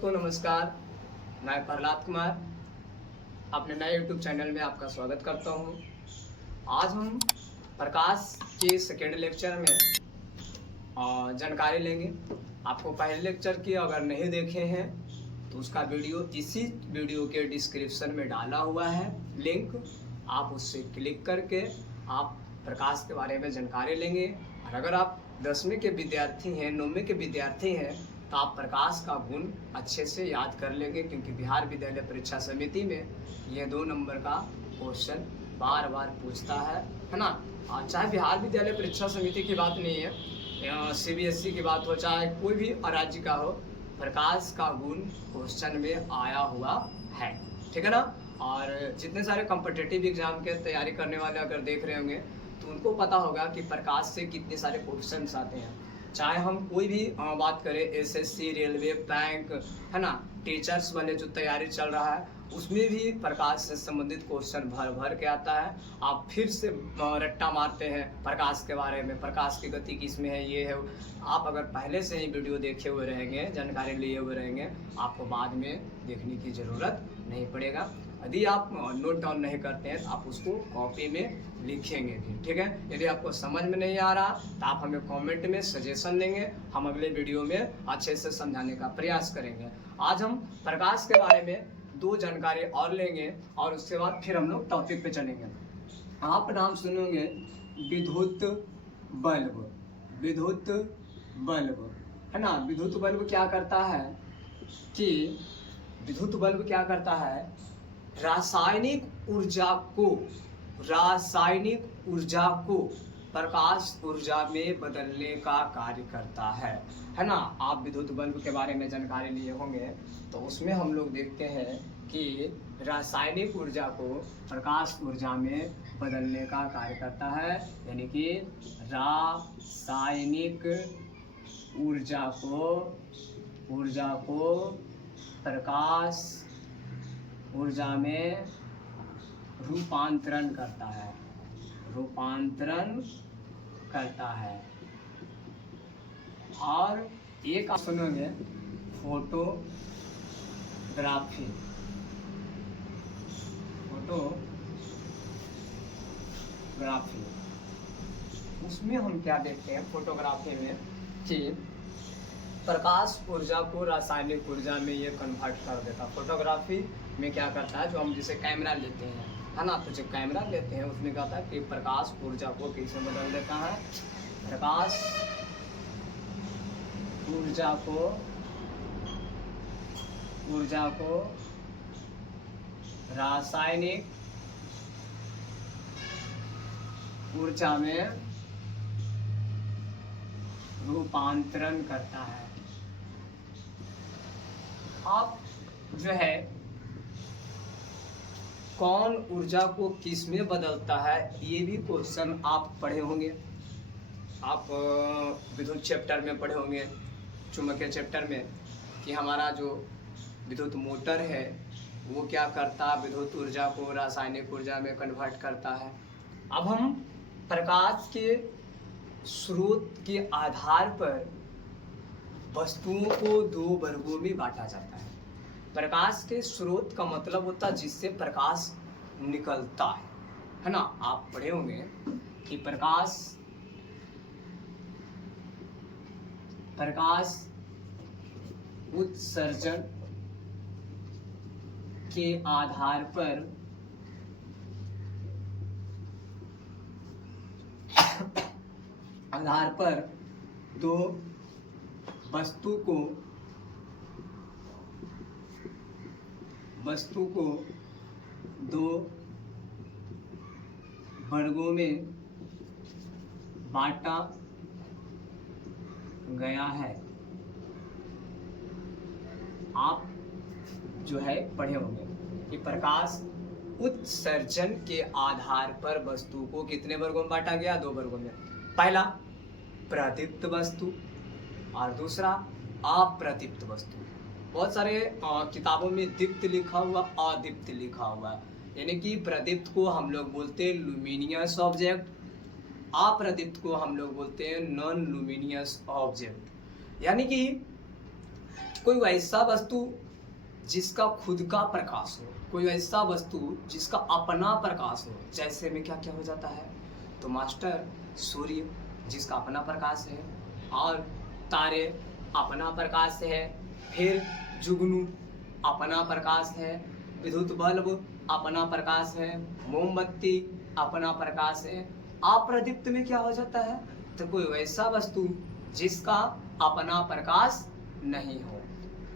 दोस्तों नमस्कार, मैं प्रहलाद कुमार अपने नए YouTube चैनल में आपका स्वागत करता हूं। आज हम प्रकाश के सेकेंड लेक्चर में जानकारी लेंगे। आपको पहले लेक्चर की अगर नहीं देखे हैं तो उसका वीडियो इसी वीडियो के डिस्क्रिप्शन में डाला हुआ है लिंक, आप उससे क्लिक करके आप प्रकाश के बारे में जानकारी लेंगे। और अगर आप 10वीं के विद्यार्थी हैं, 9वीं के विद्यार्थी हैं तो आप प्रकाश का गुण अच्छे से याद कर लेंगे, क्योंकि बिहार विद्यालय परीक्षा समिति में ये 2 नंबर का क्वेश्चन बार बार पूछता है ना। चाहे बिहार विद्यालय परीक्षा समिति की बात नहीं है, CBSE की बात हो, चाहे कोई भी राज्य का हो, प्रकाश का गुण क्वेश्चन में आया हुआ है, ठीक है ना। और जितने सारे कॉम्पिटिटिव एग्जाम के तैयारी करने वाले अगर देख रहे होंगे तो उनको पता होगा कि प्रकाश से कितने सारे क्वेश्चन आते हैं। चाहे हम कोई भी बात करें, SSC, रेलवे, बैंक, है ना, टीचर्स वाले जो तैयारी चल रहा है उसमें भी प्रकाश से संबंधित क्वेश्चन भर भर के आता है। आप फिर से रट्टा मारते हैं प्रकाश के बारे में, प्रकाश की गति किसमें है, ये है। आप अगर पहले से ही वीडियो देखे हुए रहेंगे, जानकारी लिए हुए रहेंगे, आपको बाद में देखने की ज़रूरत नहीं पड़ेगा। यदि आप नोट डाउन नहीं करते हैं तो आप उसको कॉपी में लिखेंगे भी, ठीक है। यदि आपको समझ में नहीं आ रहा तो आप हमें कमेंट में सजेशन देंगे, हम अगले वीडियो में अच्छे से समझाने का प्रयास करेंगे। आज हम प्रकाश के बारे में 2 जानकारी और लेंगे और उसके बाद फिर हम लोग टॉपिक पे चलेंगे। आप नाम सुनोगे विद्युत बल्ब, विद्युत बल्ब, है ना। विद्युत बल्ब क्या करता है कि विद्युत बल्ब क्या करता है, रासायनिक ऊर्जा को प्रकाश ऊर्जा में बदलने का कार्य करता है ना। आप विद्युत बल्ब के बारे में जानकारी लिए होंगे तो उसमें हम लोग देखते हैं कि रासायनिक ऊर्जा को प्रकाश ऊर्जा में बदलने का कार्य करता है, यानी कि रासायनिक ऊर्जा को प्रकाश ऊर्जा में रूपांतरण करता है। और एक आप सुनोगे फोटोग्राफी। उसमें हम क्या देखते हैं फोटोग्राफी में कि प्रकाश ऊर्जा को रासायनिक ऊर्जा में ये कन्वर्ट कर देता। फोटोग्राफी में क्या करता है, जो हम जिसे कैमरा लेते हैं, है ना, तो जो कैमरा लेते हैं उसमें क्या होता है कि प्रकाश ऊर्जा को किसमें बदल देता है, प्रकाश ऊर्जा को रासायनिक ऊर्जा में रूपांतरण करता है। आप जो है कौन ऊर्जा को किस में बदलता है, ये भी क्वेश्चन आप पढ़े होंगे। आप विद्युत चैप्टर में पढ़े होंगे, चुंबकीय चैप्टर में, कि हमारा जो विद्युत मोटर है वो क्या करता है, विद्युत ऊर्जा को रासायनिक ऊर्जा में कन्वर्ट करता है। अब हम प्रकाश के स्रोत के आधार पर वस्तुओं को 2 वर्गों में बांटा जाता है। प्रकाश के स्रोत का मतलब होता है जिससे प्रकाश निकलता है ना। आप पढ़े होंगे कि प्रकाश उत्सर्जन के आधार पर 2 वस्तु को 2 वर्गों में बांटा गया है। आप जो है पढ़े होंगे कि प्रकाश उत्सर्जन के आधार पर वस्तु को कितने वर्गों में बांटा गया, 2 वर्गों में। पहला प्रदीप्त वस्तु और दूसरा अप्रदीप्त वस्तु। बहुत सारे किताबों में दीप्त लिखा हुआ, अदीप्त लिखा हुआ, यानी कि प्रदीप्त को हम लोग बोलते हैं लुमिनियस ऑब्जेक्ट, अप्रदीप्त को हम लोग बोलते हैं नॉन लुमिनियस ऑब्जेक्ट। यानी कि कोई ऐसा वस्तु जिसका खुद का प्रकाश हो, कोई ऐसा वस्तु जिसका अपना प्रकाश हो। जैसे में क्या क्या हो जाता है, तो मास्टर सूर्य जिसका अपना प्रकाश है, और तारे अपना प्रकाश है, फिर जुगनू अपना प्रकाश है, विद्युत बल्ब अपना प्रकाश है, मोमबत्ती अपना प्रकाश है। अप्रदीप्त में क्या हो जाता है, तो कोई वैसा वस्तु जिसका अपना प्रकाश नहीं हो।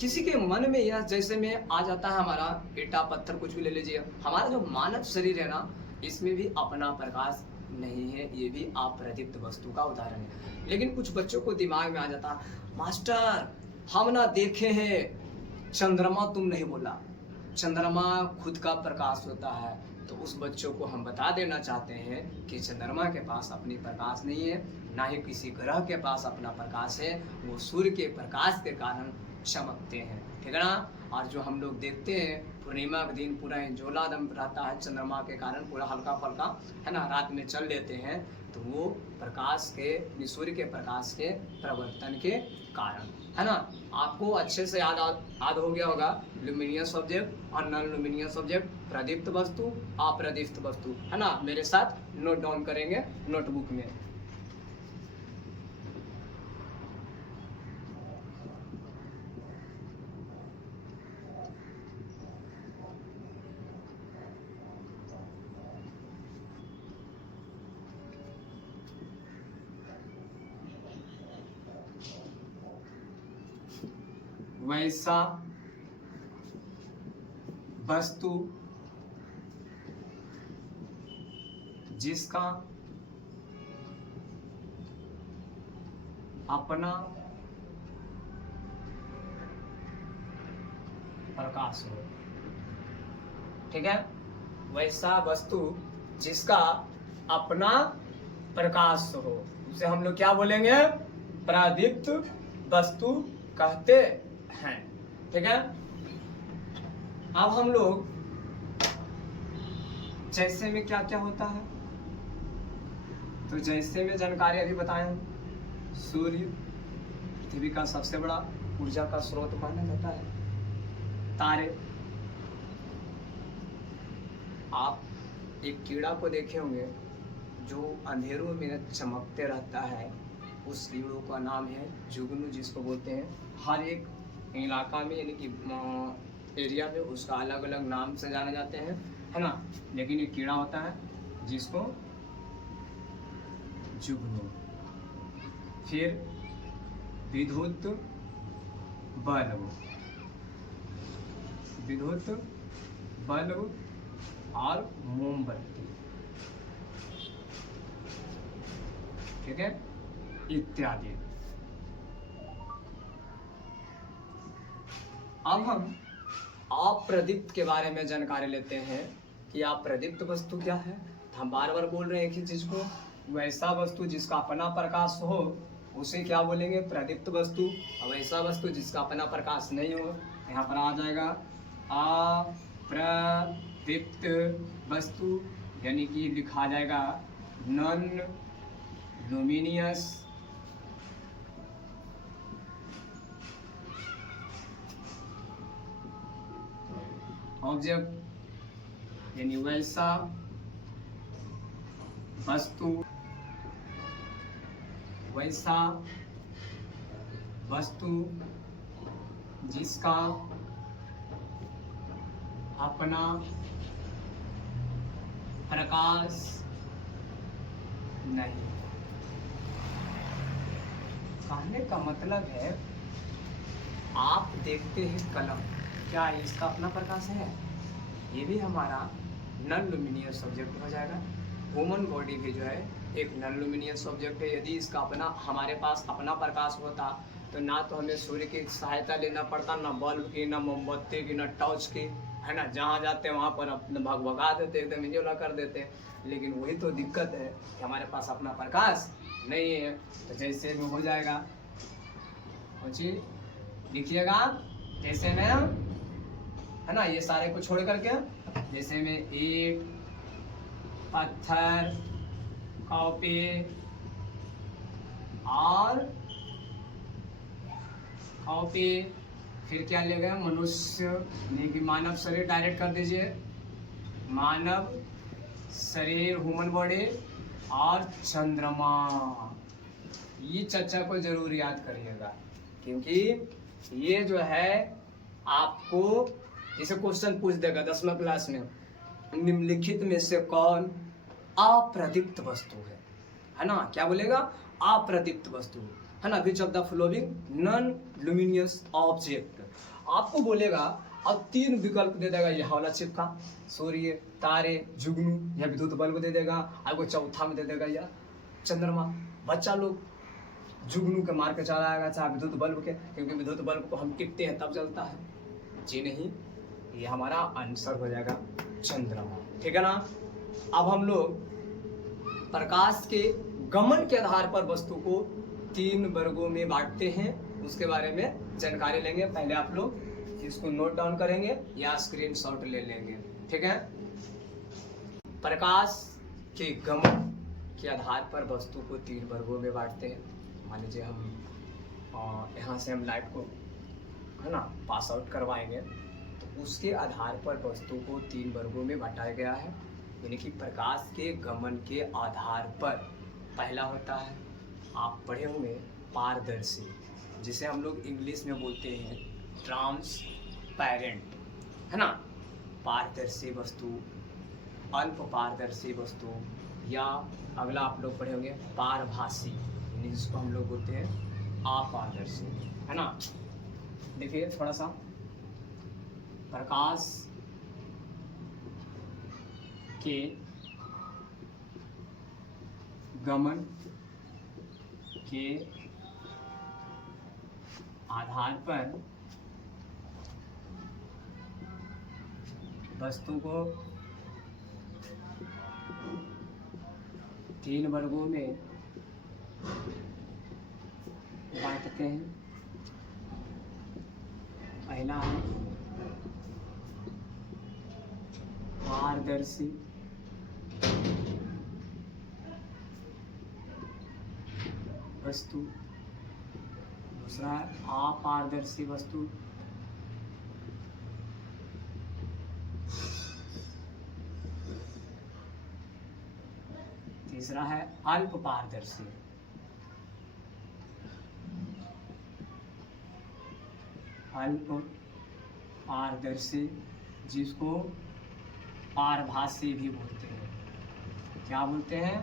किसी के मन में यह जैसे में आ जाता है, हमारा ईटा पत्थर कुछ भी ले लीजिए, हमारा जो मानव शरीर है ना, इसमें भी अपना प्रकाश नहीं है, ये भी अप्रदीप्त वस्तु का उदाहरण है। लेकिन कुछ बच्चों को दिमाग में आ जाता, मास्टर हम ना देखे हैं चंद्रमा, तुम नहीं बोला चंद्रमा खुद का प्रकाश होता है। तो उस बच्चों को हम बता देना चाहते हैं कि चंद्रमा के पास अपनी प्रकाश नहीं है, ना ही किसी ग्रह के पास अपना प्रकाश है, वो सूर्य के प्रकाश के कारण चमकते हैं, ठीक है ना। और जो हम लोग देखते हैं पूर्णिमा के दिन पूरा इंजोला दम रहता है चंद्रमा के कारण, पूरा हल्का फल्का है ना, रात में चल लेते हैं, तो वो प्रकाश के, सूर्य के प्रकाश के प्रवर्तन के कारण, है ना। आपको अच्छे से याद हो गया होगा ल्यूमिनियस ऑब्जेक्ट और नॉन ल्यूमिनियस ऑब्जेक्ट, प्रदीप्त वस्तु अप्रदीप्त वस्तु, है ना। मेरे साथ नोट डाउन करेंगे नोटबुक में। वैसा वस्तु जिसका अपना प्रकाश हो, ठीक है। वैसा वस्तु जिसका अपना प्रकाश हो, उसे हम लोग क्या बोलेंगे, प्रदीप्त वस्तु कहते हैं, ठीक है। अब हम लोग जैसे में क्या क्या होता है, तो जैसे में जानकारी अभी बताए हम, सूर्य पृथ्वी का सबसे बड़ा ऊर्जा का स्रोत माना जाता है। तारे, आप एक कीड़ा को देखे होंगे जो अंधेरों में चमकते रहता है, उस कीड़ों का नाम है जुगनू, जिसको बोलते हैं। हर एक इलाका में यानी कि एरिया में उसका अलग अलग नाम से जाने जाते हैं, है ना। लेकिन एक कीड़ा होता है जिसको जुगनू। फिर विद्युत बल्ब, विद्युत बल्ब और मोमबत्ती, ठीक है, इत्यादि। अब हम अप्रदीप्त के बारे में जानकारी लेते हैं कि अप्रदीप्त वस्तु क्या है। हम बार बार बोल रहे हैं एक ही चीज को, वैसा वस्तु जिसका अपना प्रकाश हो उसे क्या बोलेंगे, प्रदीप्त वस्तु। और वैसा वस्तु जिसका अपना प्रकाश नहीं हो, यहाँ पर आ जाएगा अप्रदीप्त वस्तु, यानी कि लिखा जाएगा नॉन लुमिनियस ऑब्जेक्ट, यानी वैसा वस्तु, वैसा वस्तु जिसका अपना प्रकाश नहीं। कहने का मतलब है, आप देखते हैं कलम, क्या इसका अपना प्रकाश है, ये भी हमारा नॉन लुमिनियस ऑब्जेक्ट हो जाएगा। ह्यूमन बॉडी भी जो है एक नॉन लुमिनियस ऑब्जेक्ट है। यदि इसका अपना, हमारे पास अपना प्रकाश होता तो ना तो हमें सूर्य की सहायता लेना पड़ता, ना बल्ब की, ना मोमबत्ती की, ना टॉर्च की, है ना। जहाँ जाते हैं वहाँ पर अपने भगा देते, एकदम इंजोला कर देते। लेकिन वही तो दिक्कत है कि हमारे पास अपना प्रकाश नहीं है। तो जैसे में हो जाएगा, लिखिएगा जैसे में, है ना, ये सारे को छोड़ करके, जैसे में ईंट, पत्थर, कॉपी और फिर क्या ले गए, मनुष्य यानी कि मानव शरीर डायरेक्ट कर दीजिए, मानव शरीर ह्यूमन बॉडी और चंद्रमा। ये चर्चा को जरूर याद करिएगा, क्योंकि ये जो है आपको जैसे क्वेश्चन पूछ देगा 10वीं क्लास में, निम्नलिखित में से कौन अप्रदीप्त वस्तु है ना, क्या बोलेगा, अप्रदीप्त वस्तु है ना, which of the following non luminous object. आपको बोलेगा अब 3 विकल्प दे देगा, ये हौला चिपका, सूर्य, तारे, जुगनू या विद्युत बल्ब दे देगा, आपको चौथा में दे देगा या चंद्रमा। बच्चा लोग जुगनू के मार के चला आएगा, चाहे विद्युत बल्ब के, क्योंकि विद्युत बल्ब को हम टिकते हैं तब जलता है। जी नहीं, ये हमारा आंसर हो जाएगा चंद्रमा, ठीक है ना। अब हम लोग प्रकाश के गमन के आधार पर वस्तु को 3 वर्गों में बांटते हैं, उसके बारे में जानकारी लेंगे। पहले आप लोग इसको नोट डाउन करेंगे या स्क्रीनशॉट ले लेंगे, ठीक है। प्रकाश के गमन के आधार पर वस्तु को 3 वर्गों में बांटते हैं। मान लीजिए हम यहाँ से हम लाइट को है ना पास आउट करवाएंगे, तो उसके आधार पर वस्तु को 3 वर्गों में बांटा गया है, यानी कि प्रकाश के गमन के आधार पर पहला होता है, आप पढ़े होंगे, पारदर्शी, जिसे हम लोग इंग्लिश में बोलते हैं ट्रांसपेरेंट, है ना। पारदर्शी वस्तु, अल्प पारदर्शी वस्तु, या अगला आप लोग पढ़े होंगे पारभासी, यानी जिसको हम लोग बोलते हैं अपारदर्शी, है ना। देखिए थोड़ा सा, प्रकाश के गमन के आधार पर वस्तु को 3 वर्गों में बांटते हैं। पहला है पारदर्शी, वस्तु, दूसरा है अपारदर्शी वस्तु, तीसरा है अल्प पारदर्शी। अल्प पारदर्शी जिसको पारभासी भी बोलते हैं, क्या बोलते हैं,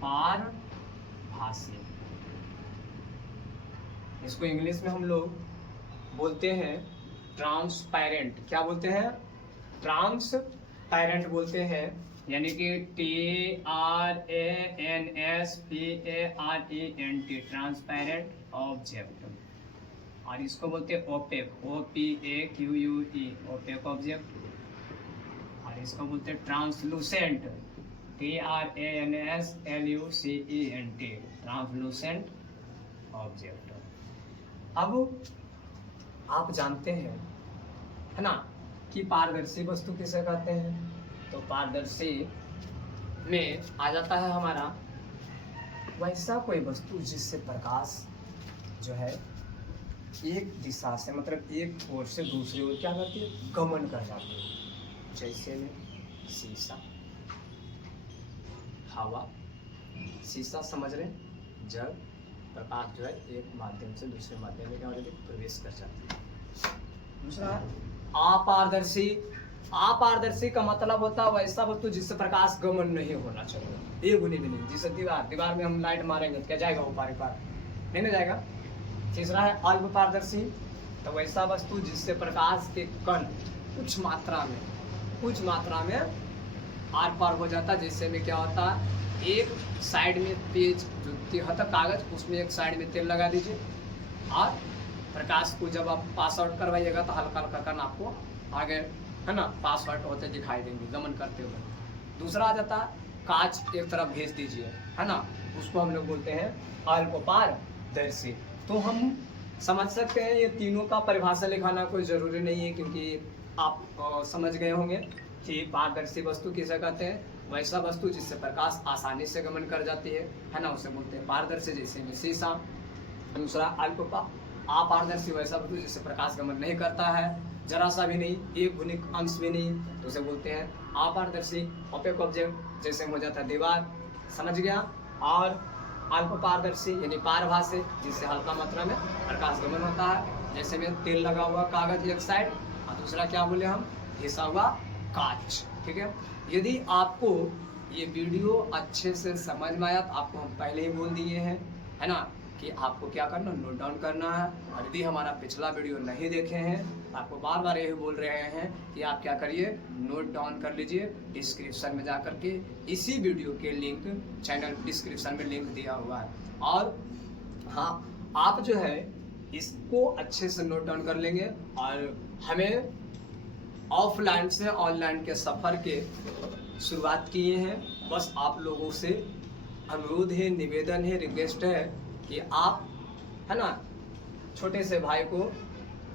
पारभासी। इसको इंग्लिश में हम लोग बोलते हैं ट्रांसपेरेंट, क्या बोलते हैं, ट्रांसपेरेंट बोलते हैं, यानी कि TRANSPARENT, ट्रांसपेरेंट ऑब्जेक्ट। और इसको बोलते हैं ओपेक, OPAQUE, ओपेक ऑब्जेक्ट। और इसको बोलते हैं ट्रांसलूसेंट, TRANSLUCENT, ट्रांसलूसेंट ऑब्जेक्ट। अब आप जानते हैं, है ना, कि पारदर्शी वस्तु किसे कहते हैं। तो पारदर्शी में आ जाता है हमारा वैसा कोई वस्तु जिससे प्रकाश जो है एक दिशा से, मतलब एक ओर से दूसरी ओर क्या करती है, गमन कर जाती है। जैसे में शीशा, हवा, शीशा समझ रहे, जल, प्रकाश जो है एक माध्यम से दूसरे माध्यम में क्या हो जाती है, प्रवेश कर जाती है। दूसरा अपारदर्शी, अपारदर्शी का मतलब होता है वैसा वस्तु जिससे प्रकाश गमन नहीं होना चाहिए, एक गुनी भी नहीं। जैसे दीवार में हम लाइट मारेंगे तो क्या जाएगा, वो पार पार नहीं ना जाएगा। तीसरा है अल्प पारदर्शी, तो वैसा वस्तु जिससे प्रकाश के कण कुछ मात्रा में आर पार हो जाता है। जैसे में क्या होता है, एक साइड में पेज जो होता कागज, उसमें एक साइड में तेल लगा दीजिए, और प्रकाश को जब आप पास आउट करवाइएगा तो हल्का हल्का कण आपको आगे, है ना, पास आउट होते दिखाई देंगे गमन करते हुए। दूसरा आ जाता है कांच एक तरफ भेज दीजिए, है ना, उसको हम लोग बोलते हैं अल्प पारदर्शी। तो हम समझ सकते हैं ये तीनों का परिभाषा लिखाना कोई ज़रूरी नहीं है, क्योंकि आप समझ गए होंगे कि पारदर्शी वस्तु किसे कहते हैं, वैसा वस्तु जिससे प्रकाश आसानी से गमन कर जाती है ना, उसे बोलते हैं पारदर्शी। जैसे में शीशा। दूसरा अल्प अपारदर्शी वैसा वस्तु जिससे प्रकाश गमन नहीं करता है, जरा सा भी नहीं, एक गुणिक अंश भी नहीं, तो उसे बोलते हैं अपारदर्शी। ओपेक ऑब्जेक्ट जैसे हो जाता है दीवार, समझ गया। और अल्प पारदर्शी यानी पारभासी, जिससे हल्का मात्रा में प्रकाश गमन होता है, जैसे में तेल लगा हुआ कागज एक साइड और दूसरा क्या बोले हम, घिसा हुआ कांच। ठीक है, यदि आपको ये वीडियो अच्छे से समझ में आया तो आपको हम पहले ही बोल दिए हैं, है ना, कि आपको क्या करना, नोट डाउन करना है। और यदि हमारा पिछला वीडियो नहीं देखे हैं तो आपको बार बार यही बोल रहे हैं कि आप क्या करिए, नोट डाउन कर लीजिए। डिस्क्रिप्शन में जा कर के इसी वीडियो के लिंक, चैनल डिस्क्रिप्शन में लिंक दिया हुआ है। और हाँ, आप जो है इसको अच्छे से नोट डाउन कर लेंगे और हमें ऑफलाइन से ऑनलाइन के सफ़र के शुरुआत किए हैं। बस आप लोगों से अनुरोध है, निवेदन है, रिक्वेस्ट है कि आप, है ना, छोटे से भाई को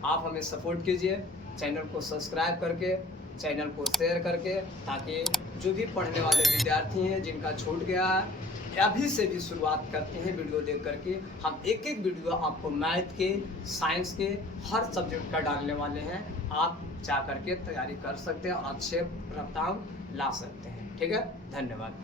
आप हमें सपोर्ट कीजिए, चैनल को सब्सक्राइब करके, चैनल को शेयर करके, ताकि जो भी पढ़ने वाले विद्यार्थी हैं जिनका छूट गया है, अभी से भी शुरुआत करते हैं वीडियो देख करके। हम एक एक वीडियो आपको मैथ के, साइंस के, हर सब्जेक्ट का डालने वाले हैं। आप जा करके तैयारी कर सकते हैं और अच्छे परिणाम ला सकते हैं। ठीक है, धन्यवाद।